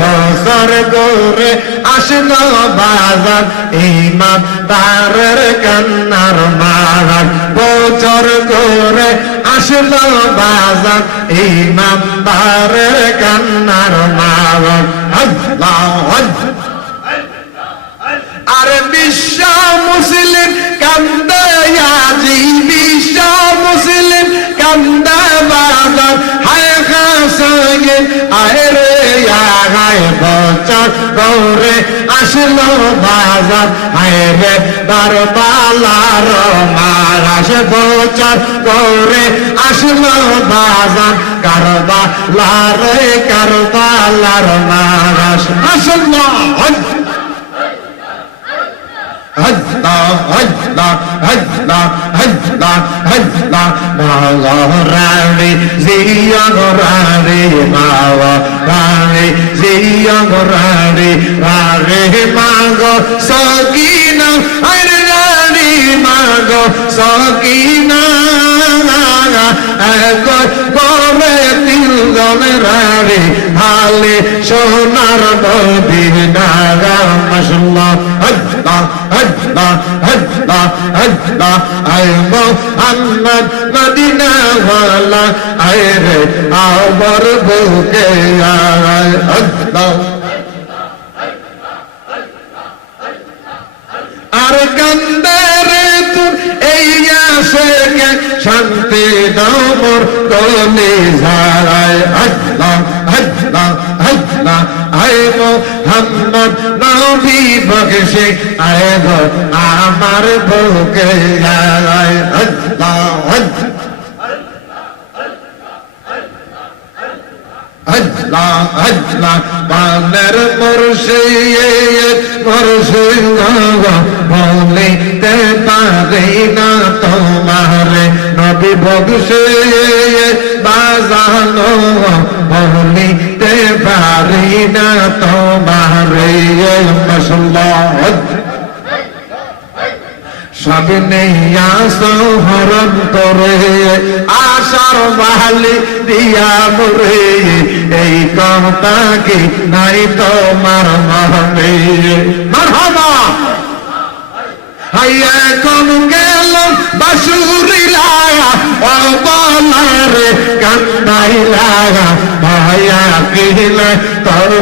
বছর করে আসল বাজার, ইমাম তারের কান্নার মারার বছর করে আসল বাজার, ইমাম তারের কান্নার গৌরে আসলো বাজার। হায় রে বারবালার মারাস বছর গৌরে আসলো বাজার। কারবা লারে কারবালার মারাস আসলো হজলা হজলা হজলা মাওয়া রাণী জিয়া রাণী মাওয়া রাণী জিয়া রাণী রাণী মাগো, সকিনা, আরে রাণী মাগো, সকিনা। করে তিল গলে রাণী হালে সোনার মদিনা মাশাল্লাহ হজলা হজলা হজলা হজলা আয় মোহাম্মদ মদিনা ওয়ালা আয় রে, আমার বুকে আয় হজলা আর গন্ধরে তুর এই আশেকে শান্তি দামর গলে যায় আল্লাহ আল্লাহ আল্লাহ আয় মোহাম্মদ নবী বখশে আয় গো আমার বুকে আয় আল্লাহ আল্লাহ আল্লাহ আল্লাহ বানের মুর্শিদ না তোমারে নবী বংশে বাজানো বলিতে পারি না তোমারে সব নেইয়া হরণ করে, আশার বাহালি দিয়া মরে, এই কথা কি নাই তোমার মনে? মারহাবা! হাইয়া কোন গেল কান্দাই লাগা ভাইয়া কিলে তোর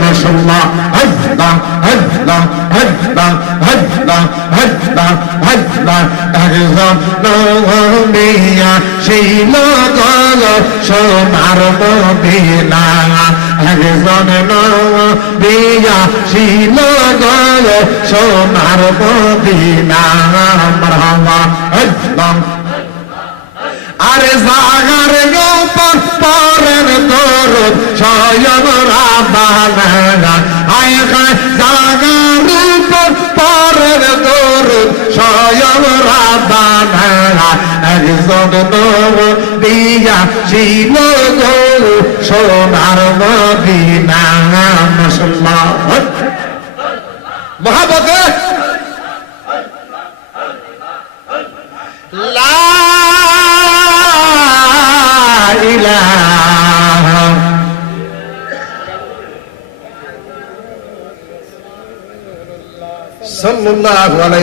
মশলা হজলা হজলা হজলা হজলা হজলা হজলা একজন নমিয়া ছিল গল সোনার মদিনা। একজন নমিয়া ছিল গল সোনার মদিনা। মারহামা জাগার গোপন পরের তোর স্বয়ং রাবানা আয় খায় জাগার উপর পরের মশলা মহাবতে لا সাল্লাল্লাহু আলাইহি